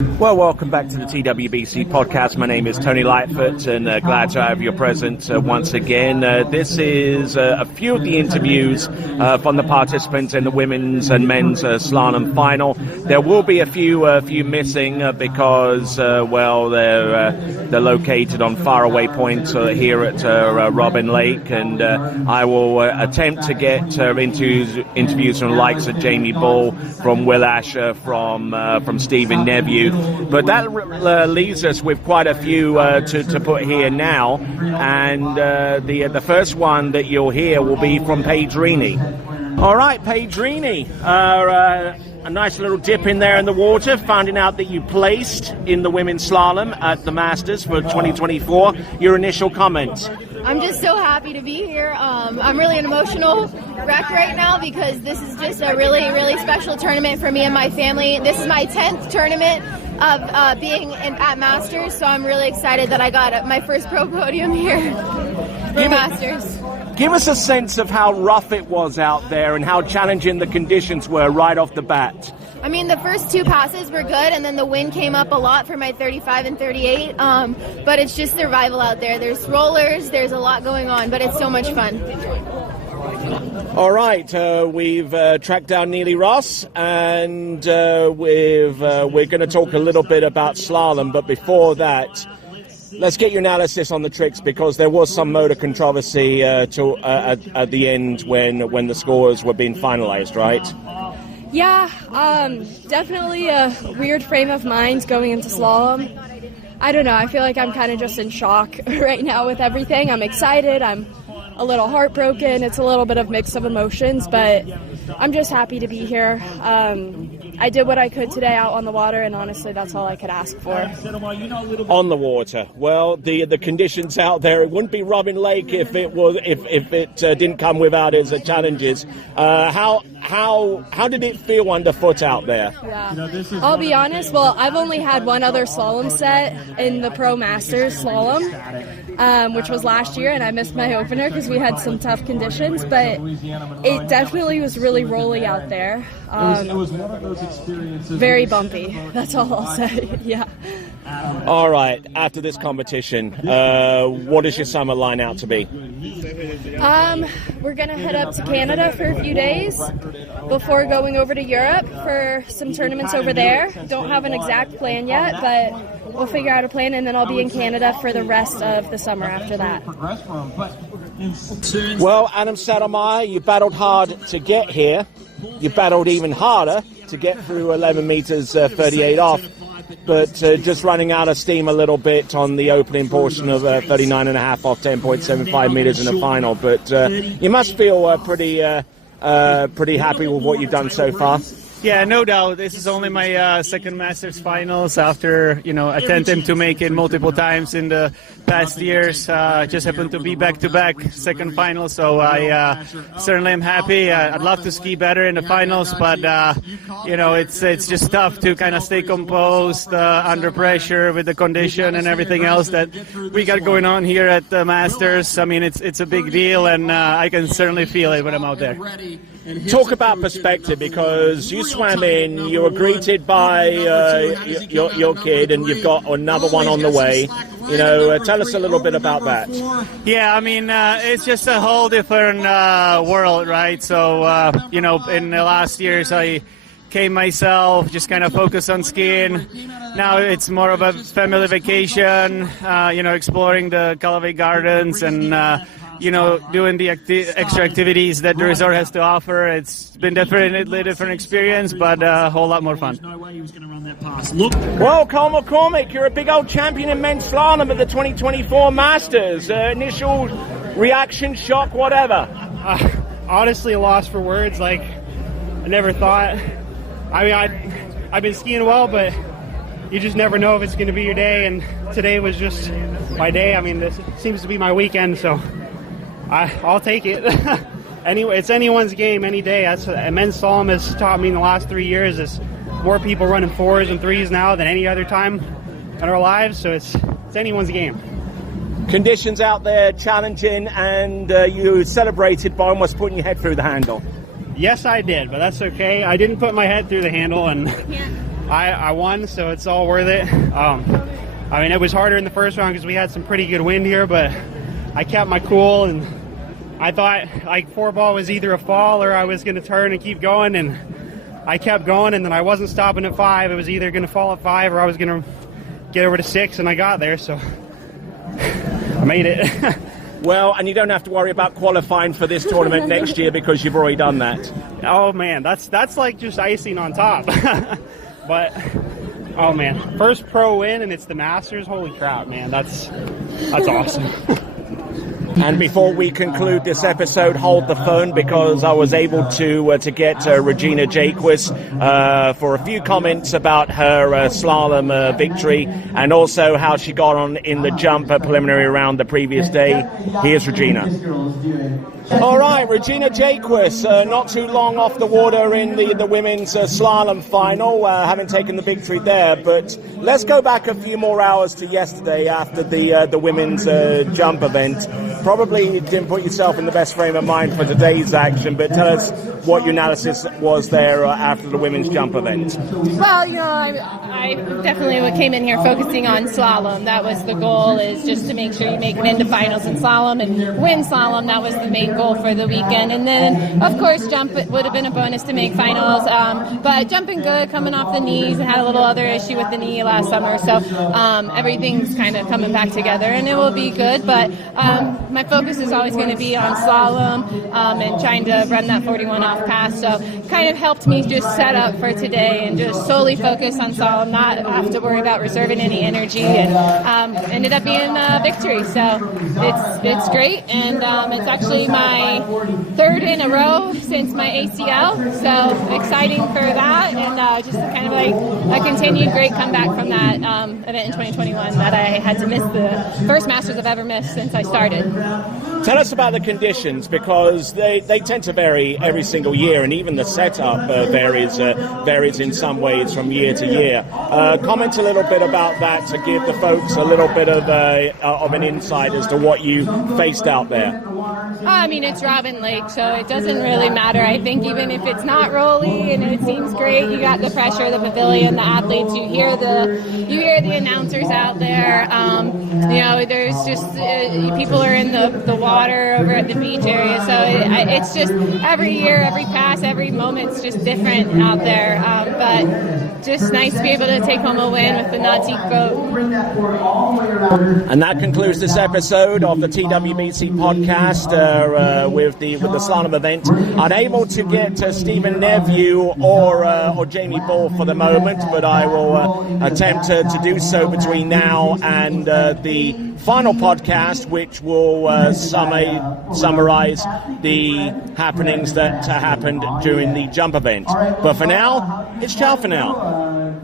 Well, welcome back to the TWBC podcast. My name is Tony Lightfoot, and glad to have your presence once again. This is a few of the interviews from the participants in the women's and men's slalom final. There will be a few missing because, they're located on faraway points here at Robin Lake, and I will attempt to get interviews from the likes of Jamie Bull, from Will Asher, from Stephen Neveu. But that leaves us with quite a few to put here now, and the first one that you'll hear will be from Paige Rini. All right, Paige Rini, a nice little dip in there in the water, finding out that you placed in the women's slalom at the Masters for 2024. Your initial comments? I'm just so happy to be here. I'm really an emotional wreck right now because this is just a really, really special tournament for me and my family. This is my 10th tournament of being at Masters, so I'm really excited that I got my first pro podium here for Masters. Give us a sense of how rough it was out there and how challenging the conditions were right off the bat. I mean, the first two passes were good, and then the wind came up a lot for my 35 and 38, but it's just survival out there. There's rollers, there's a lot going on, but it's so much fun. All right, we've tracked down Neely Ross, and we're going to talk a little bit about slalom, but before that, let's get your analysis on the tricks, because there was some motor controversy at the end when the scores were being finalized, right? Yeah, definitely a weird frame of mind going into slalom. I don't know, I feel like I'm kind of just in shock right now with everything. I'm excited, I'm a little heartbroken, it's a little bit of mix of emotions, but I'm just happy to be here. I did what I could today out on the water, and honestly, that's all I could ask for. On the water, well, the conditions out there, it wouldn't be Robin Lake if it didn't come without its challenges. How did it feel underfoot out there? Yeah. I'll be honest. Well, I've only had one other slalom set in the Pro Masters slalom, which was last year, and I missed my opener because we had some tough conditions. But it definitely was really rolly out there. It was one of those experiences. Very bumpy. That's all I'll say. Yeah. All right. After this competition, what does your summer line out to be? We're gonna head up to Canada for a few days before going over to Europe for some tournaments over there. Don't have an exact plan yet, but we'll figure out a plan, and then I'll be in Canada for the rest of the summer after that. Well, Adam Sattermeyer, you battled hard to get here. You battled even harder to get through 11 meters 38 off, but just running out of steam a little bit on the opening portion of 39.5 off 10.75 meters in the final. But you must feel pretty happy with what you've done so far. Yeah, no doubt. This is only my second Masters finals after, attempting to make it multiple times in the past years. Just happened to be back-to-back second finals, so I certainly am happy. I'd love to ski better in the finals, but, it's just tough to kind of stay composed under pressure with the condition and everything else that we got going on here at the Masters. I mean, it's a big deal, and I can certainly feel it when I'm out there. Talk about perspective, because you swam in, you were greeted by your kid, and you've got another one on the way. Tell us a little bit about that. Yeah, I mean, it's just a whole different world, right? So, in the last years, I came myself, just kind of focused on skiing. Now it's more of a family vacation, exploring the Calavey Gardens and doing the extra activities that the resort has to offer. It's been definitely a different experience, but a whole lot more fun. Well, Carl McCormick, you're a big old champion in men's slalom at the 2024 Masters. Initial reaction, shock, whatever? Honestly, lost for words. Like, I never thought. I mean, I've been skiing well, but you just never know if it's going to be your day, and today was just my day. I mean, this seems to be my weekend, so I'll take it. Anyway, it's anyone's game any day. That's what men's slalom has taught me in the last 3 years. Is more people running 4s and 3s now than any other time in our lives, so it's anyone's game. Conditions out there challenging, and you celebrated by almost putting your head through the handle. Yes, I did, but that's okay. I didn't put my head through the handle, and I won, so it's all worth it. I mean, it was harder in the first round because we had some pretty good wind here, but I kept my cool, and I thought like 4-ball was either a fall or I was going to turn and keep going, and I kept going, and then I wasn't stopping at 5. It was either going to fall at 5 or I was going to get over to 6, and I got there, so I made it. Well, and you don't have to worry about qualifying for this tournament next year because you've already done that. Oh man, that's like just icing on top. But oh man, first pro win, and it's the Masters. Holy crap, man, that's awesome. And before we conclude this episode, hold the phone, because I was able to get Regina Jaquist for a few comments about her slalom victory, and also how she got on in the jump preliminary round the previous day. Here's Regina. All right, Regina Jaquist, not too long off the water in the women's slalom final, having taken the victory there. But let's go back a few more hours to yesterday after the women's jump event. Probably didn't put yourself in the best frame of mind for today's action, but tell us what your analysis was there after the women's jump event. Well, you know, I definitely came in here focusing on slalom. That was the goal, is just to make sure you make it into finals in slalom and win slalom. That was the main goal for the weekend. And then, of course, jump would have been a bonus to make finals. But jumping good, coming off the knees, and had a little other issue with the knee last summer. So everything's kind of coming back together, and it will be good. But my focus is always going to be on slalom and trying to run that 41 off pass. So kind of helped me just set up for today and just solely focus on slalom, not have to worry about reserving any energy, and ended up being a victory. So it's great, and it's actually my 3rd in a row since my ACL. So exciting for that, and just kind of like a continued great comeback from that event in 2021 that I had to miss the first Masters I've ever missed since I started. Tell us about the conditions, because they tend to vary every single year, and even the setup varies in some ways from year to year. Comment a little bit about that to give the folks a little bit of an insight as to what you faced out there. I mean, it's Robin Lake, so it doesn't really matter. I think even if it's not rolly and it seems great, you got the pressure of the pavilion, the athletes. You hear the announcers out there. You know, there's just people are in the water over at the beach area. So it's just every year, every pass, every moment's just different out there. But just nice to be able to take home a win with the Nautique boat. And that concludes this episode of the TWBC podcast with the slalom event. Unable to get Stephen Nephew or Jamie Ball for the moment, but I will attempt to do so between now and the final podcast, which will summarize the happenings that happened during the jump event. But for now, it's ciao for now.